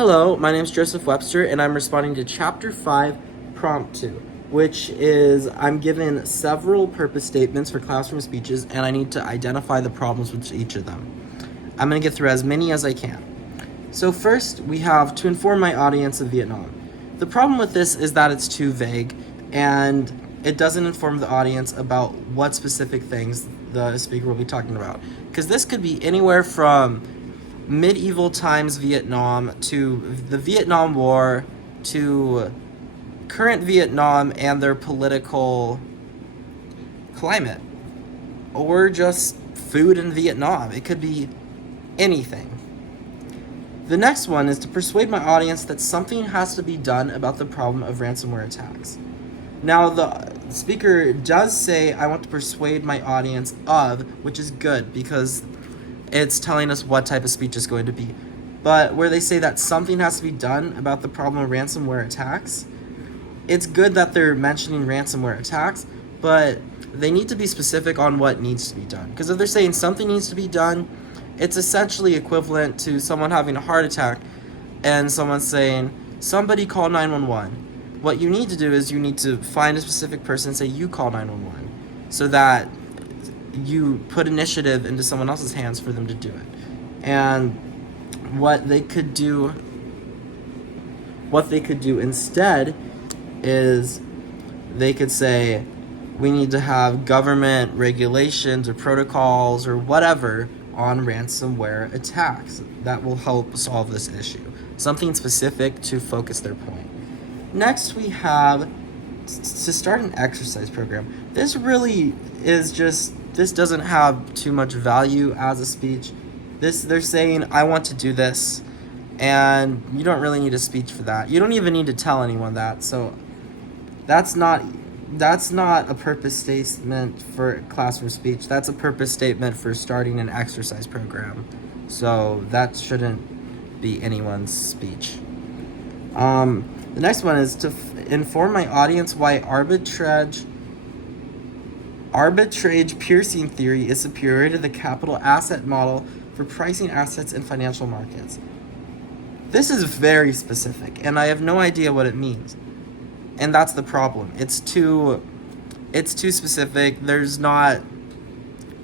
Hello, my name is Joseph Webster, and I'm responding to Chapter 5, Prompt 2, which is I'm given several purpose statements for classroom speeches, and I need to identify the problems with each of them. I'm going to get through as many as I can. So first, we have to inform my audience of Vietnam. The problem with this is that it's too vague, and it doesn't inform the audience about what specific things the speaker will be talking about. Because this could be anywhere from medieval times Vietnam to the Vietnam War to current Vietnam and their political climate, or just food in Vietnam. It could be anything. The next one is to persuade my audience that something has to be done about the problem of ransomware attacks. Now, the speaker does say, I want to persuade my audience of, which is good because it's telling us what type of speech it's going to be. But where they say that something has to be done about the problem of ransomware attacks, it's good that they're mentioning ransomware attacks, but they need to be specific on what needs to be done. Because if they're saying something needs to be done, it's essentially equivalent to someone having a heart attack and someone saying, somebody call 911. What you need to do is you need to find a specific person and say, you call 911, so that you put initiative into someone else's hands for them to do it. And what they could do instead is they could say, we need to have government regulations or protocols or whatever on ransomware attacks that will help solve this issue. Something specific to focus their point. Next, we have to start an exercise program. This really is just, this doesn't have too much value as a speech. They're saying, I want to do this, and you don't really need a speech for that. You don't even need to tell anyone that. So that's not a purpose statement for classroom speech. That's a purpose statement for starting an exercise program. So that shouldn't be anyone's speech. The next one is to inform my audience why arbitrage piercing theory is superior to the capital asset model for pricing assets in financial markets. This is very specific, and I have no idea what it means. And that's the problem. It's too specific.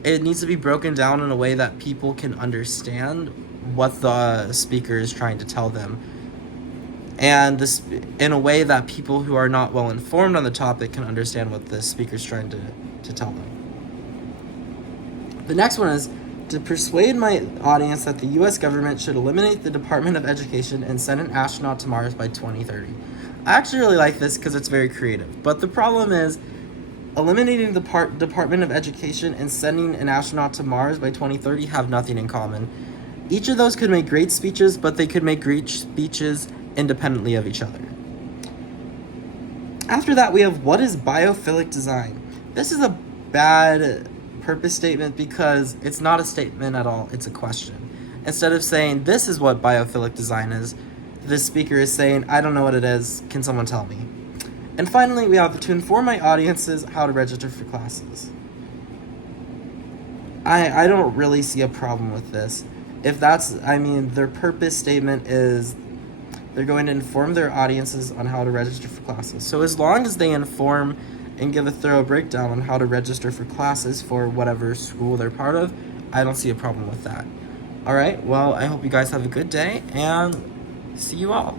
It needs to be broken down in a way that people can understand what the speaker is trying to tell them. And this in a way that people who are not well informed on the topic can understand what the speaker is trying to tell them. The next one is to persuade my audience that the U.S. government should eliminate the Department of Education and send an astronaut to Mars by 2030. I actually really like this because it's very creative. But the problem is, eliminating the Department of Education and sending an astronaut to Mars by 2030 have nothing in common. Each of those could make great speeches, but they could make great speeches independently of each other. After that, we have what is biophilic design. This is a bad purpose statement because it's not a statement at all, it's a question. Instead of saying, this is what biophilic design is, the speaker is saying, I don't know what it is, can someone tell me? And finally, we have to inform my audiences how to register for classes. I don't really see a problem with this. Their purpose statement is they're going to inform their audiences on how to register for classes. So as long as they inform and give a thorough breakdown on how to register for classes for whatever school they're part of, I don't see a problem with that. All right, well, I hope you guys have a good day, and see you all.